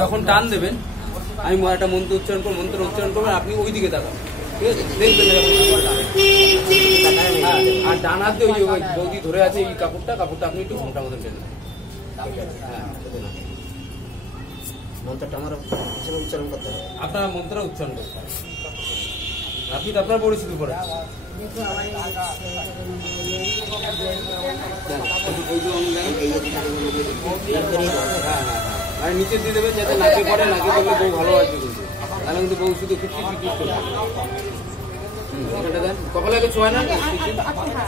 যখন টান দেবেন আমি একটা মন্ত্র উচ্চারণ করব, মন্ত্র উচ্চারণ করবেন, আপনি ওই দিকে তাকান, ঠিক আছে? দেখবেন আর ডান হাতে ওই বৌদি ধরে আছে এই কাপড়টা আপনি একটু ঘন্টা মতন টেনে মন্ত্রটা আমার উচ্চারণ করতে হবে। আপনার মন্ত্রটা উচ্চারণ করতে হবে। আপনি তো আপনার পরিস্থিতি পড়ে মানে নিচে দিয়ে দেবেন যাতে নাকে পড়ে, নাকে পড়লে বউ ভালো আসবে, কিন্তু তাহলে কিন্তু বউ শুধু ফিটফিট করবে। দেন কপালে আগে ছোঁয় না,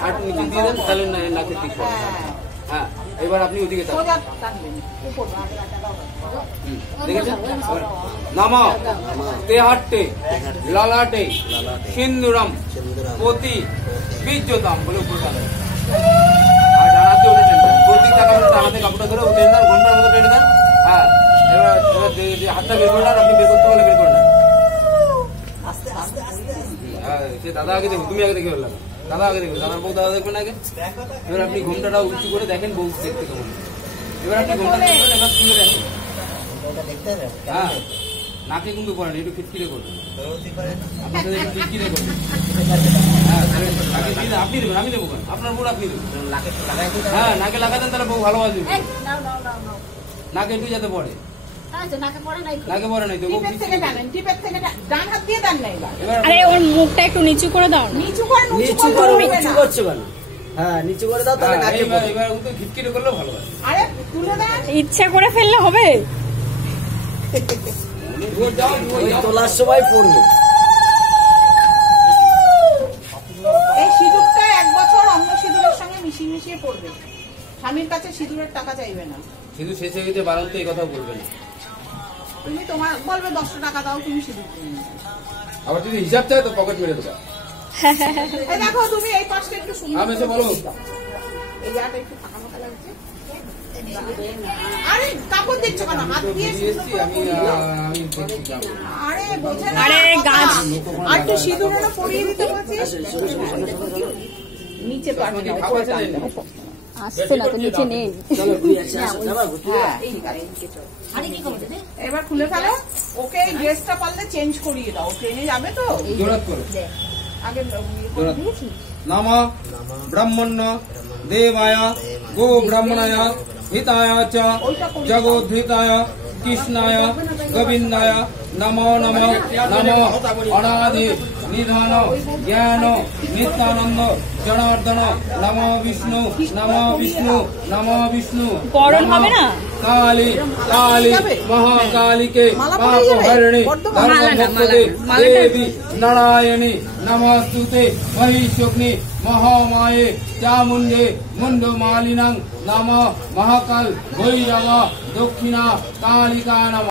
আর নিচে দিয়ে দেন, তাহলে নাকে ঠিক পড়ে। হ্যাঁ, এবার আপনি ওদিকে দেখেছেন। নামা তে হাট্টে লালাটে সিন্দুরম পতি বীর্যতাম বলে উপরে টানেন। আর ডানাতে উঠেছেন, প্রতি ডানাতে কাপড়টা ধরে উঠে দেন, ঘন্টার মতো টেনে দেন। হ্যাঁ, এবার হাতটা বের করে নেন, আপনি বের করতে পারলে বের করে নেন। সে দাদা আগে দেখুন, তুমি আগে দেখে বললাম, দাদা আগে দেখুন, দাদার বউ দাদা দেখবেন আগে। এবার আপনি ঘুমটাটা উঁচু করে দেখেন বউ দেখতে কেমন। এবার আপনি ঘুমটা দেখবেন, এবার শুনে দেখেন। হ্যাঁ, নাকে কিন্তু পড়েন, একটু খিটখিরে করবেন, একটু খিটখিরে করবেন। হ্যাঁ, আপনি দেবেন, আমি দেবো, আপনার বউ আপনি দেবেন। হ্যাঁ, নাকে লাগাতেন, তাহলে বউ ভালো আসবে। নাকে একটু যাতে পড়ে, নাকে পড়ে নাই তো। আরে ওর মুখটা একটু নিচু করে দাও, নিচু করছো কেন? হ্যাঁ, নিচু করে দাও, তাহলে নাকে পড়ে। এবার কিন্তু খিটখিরে করলেও ভালো হয়। আরে তুলে দাও, ইচ্ছা করে ফেললে হবে, তোলার সময় পড়বে। এই সিঁদুরটা 1 বছর অন্য সিঁদুরের সঙ্গে মিশিয়ে পড়বে। স্বামীর কাছে সিঁদুরের টাকা চাইবে না। সিঁদুর শেষে গেছে বারণ তো এই কথা বলবেন। তুমি তোমার বলবে 10 টাকা দাও, তুমি সিঁদুর কিনে নেবে। আবার যদি হিসাব চাই তো পকেট মেরে দেবা। এই দেখো, তুমি এই পাশটা একটু সুন্দর আমি এসে বলো, এই জায়গাটা একটু ফাঁকা ফাঁকা লাগছে। আরে কাপড় দিচ্ছ কেন? হাত দিয়ে আরে বোঝে না। আরে গাছ আর একটু সিঁদুরটা পরিয়ে দিতে পারছিস? নিচে পারবে না, উপরে টানতে হবে। আসছে না তো, নিচে নেই। এবার খুলে ফেলো। ওকে ড্রেসটা পারলে চেঞ্জ করিয়ে দাও, ট্রেনে যাবে তো। আগে নামা ব্রাহ্মণ্য দেবায় গো ব্রাহ্মণায় হিতায় চ জগোদ্ধৃতায় কৃষ্ণায় গোবিন্দায় নমো নমো নমো অনাদি নিধান জ্ঞান নিত্যানন্দ জনার্দন নমো বিষ্ণু নমো বিষ্ণু নমো বিষ্ণু। পরন হবে না? কালী কালী মহাকালীকে পাপহরিণী ধর্মভক্তদে দেবী নারায়ণী নমস্তুতে মহিষগ্নি মহামায়ে চামুণ্ডে মুন্ডমালিনং নমঃ মহাকাল ভৈরব দক্ষিণা কালিকা নমঃ।